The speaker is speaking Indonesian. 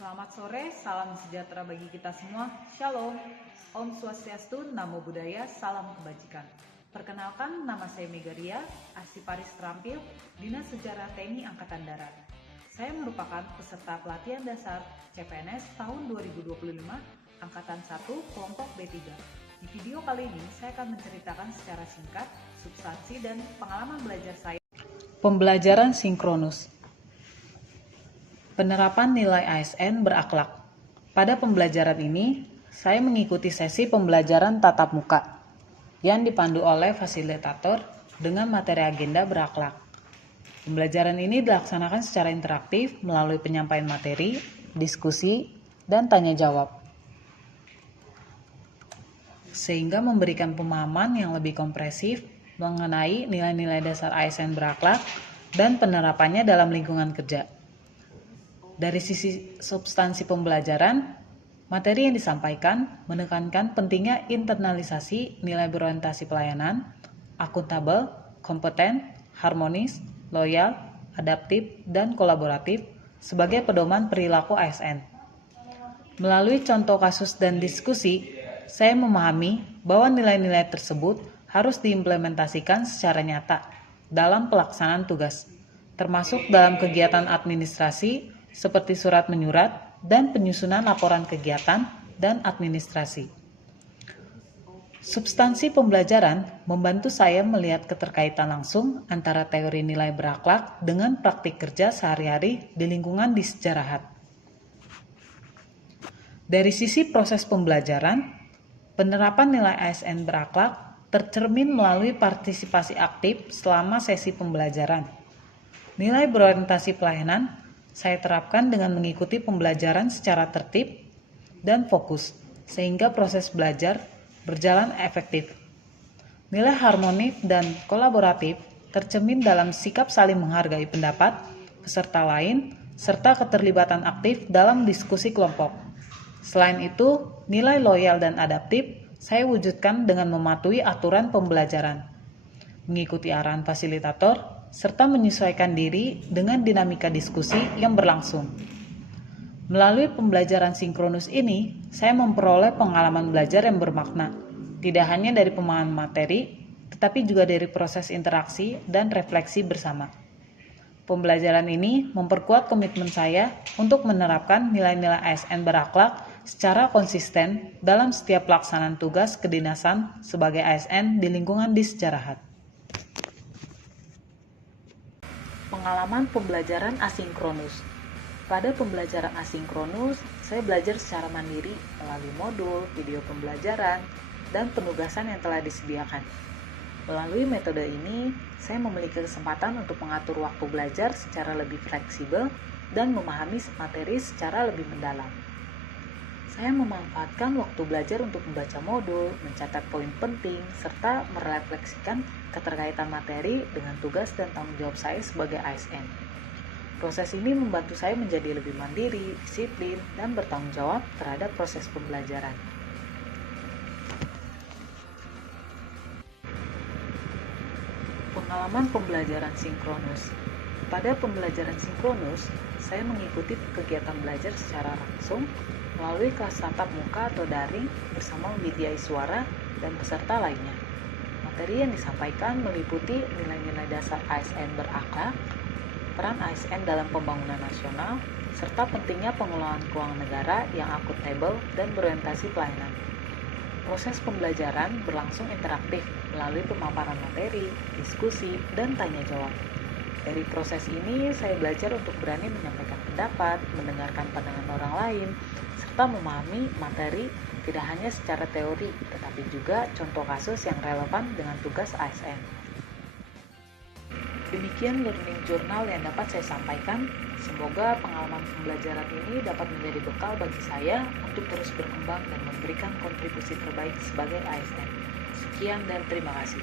Selamat sore, salam sejahtera bagi kita semua. Shalom, Om Swastiastu, Namo Buddhaya, salam kebajikan. Perkenalkan, nama saya Megaria, Asiparis Terampil, Dinas Sejarah TNI Angkatan Darat. Saya merupakan peserta pelatihan dasar CPNS tahun 2025, Angkatan 1, Kelompok B3. Di video kali ini, saya akan menceritakan secara singkat, substansi dan pengalaman belajar saya. Pembelajaran sinkronus. Penerapan nilai ASN berakhlak. Pada pembelajaran ini, saya mengikuti sesi pembelajaran tatap muka yang dipandu oleh fasilitator dengan materi agenda berakhlak. Pembelajaran ini dilaksanakan secara interaktif melalui penyampaian materi, diskusi, dan tanya jawab, sehingga memberikan pemahaman yang lebih komprehensif mengenai nilai-nilai dasar ASN berakhlak dan penerapannya dalam lingkungan kerja. Dari sisi substansi pembelajaran, materi yang disampaikan menekankan pentingnya internalisasi nilai berorientasi pelayanan, akuntabel, kompeten, harmonis, loyal, adaptif, dan kolaboratif sebagai pedoman perilaku ASN. Melalui contoh kasus dan diskusi, saya memahami bahwa nilai-nilai tersebut harus diimplementasikan secara nyata dalam pelaksanaan tugas, termasuk dalam kegiatan administrasi seperti surat menyurat dan penyusunan laporan kegiatan dan administrasi. Substansi pembelajaran membantu saya melihat keterkaitan langsung antara teori nilai berakhlak dengan praktik kerja sehari-hari di lingkungan disejarahat. Dari sisi proses pembelajaran, penerapan nilai ASN berakhlak tercermin melalui partisipasi aktif selama sesi pembelajaran. Nilai berorientasi pelayanan saya terapkan dengan mengikuti pembelajaran secara tertib dan fokus, sehingga proses belajar berjalan efektif. Nilai harmonis dan kolaboratif tercermin dalam sikap saling menghargai pendapat peserta lain, serta keterlibatan aktif dalam diskusi kelompok. Selain itu, nilai loyal dan adaptif saya wujudkan dengan mematuhi aturan pembelajaran, mengikuti arahan fasilitator, serta menyesuaikan diri dengan dinamika diskusi yang berlangsung. Melalui pembelajaran sinkronus ini, saya memperoleh pengalaman belajar yang bermakna, tidak hanya dari pemahaman materi, tetapi juga dari proses interaksi dan refleksi bersama. Pembelajaran ini memperkuat komitmen saya untuk menerapkan nilai-nilai ASN berakhlak secara konsisten dalam setiap pelaksanaan tugas kedinasan sebagai ASN di lingkungan disejarahat. Pengalaman pembelajaran asinkronus. Pada pembelajaran asinkronus, saya belajar secara mandiri melalui modul, video pembelajaran, dan penugasan yang telah disediakan. Melalui metode ini, saya memiliki kesempatan untuk mengatur waktu belajar secara lebih fleksibel dan memahami materi secara lebih mendalam. Saya memanfaatkan waktu belajar untuk membaca modul, mencatat poin penting, serta merefleksikan keterkaitan materi dengan tugas dan tanggung jawab saya sebagai ASN. Proses ini membantu saya menjadi lebih mandiri, disiplin, dan bertanggung jawab terhadap proses pembelajaran. Pengalaman pembelajaran sinkronus. Pada pembelajaran sinkronus, saya mengikuti kegiatan belajar secara langsung melalui kelas tatap muka atau daring bersama media suara dan peserta lainnya. Materi yang disampaikan meliputi nilai-nilai dasar ASN berakhlak, peran ASN dalam pembangunan nasional, serta pentingnya pengelolaan keuangan negara yang akuntabel dan berorientasi pelayanan. Proses pembelajaran berlangsung interaktif melalui pemaparan materi, diskusi, dan tanya jawab. Dari proses ini, saya belajar untuk berani menyampaikan pendapat, mendengarkan pandangan orang lain, serta memahami materi tidak hanya secara teori, tetapi juga contoh kasus yang relevan dengan tugas ASN. Demikian learning journal yang dapat saya sampaikan. Semoga pengalaman pembelajaran ini dapat menjadi bekal bagi saya untuk terus berkembang dan memberikan kontribusi terbaik sebagai ASN. Sekian dan terima kasih.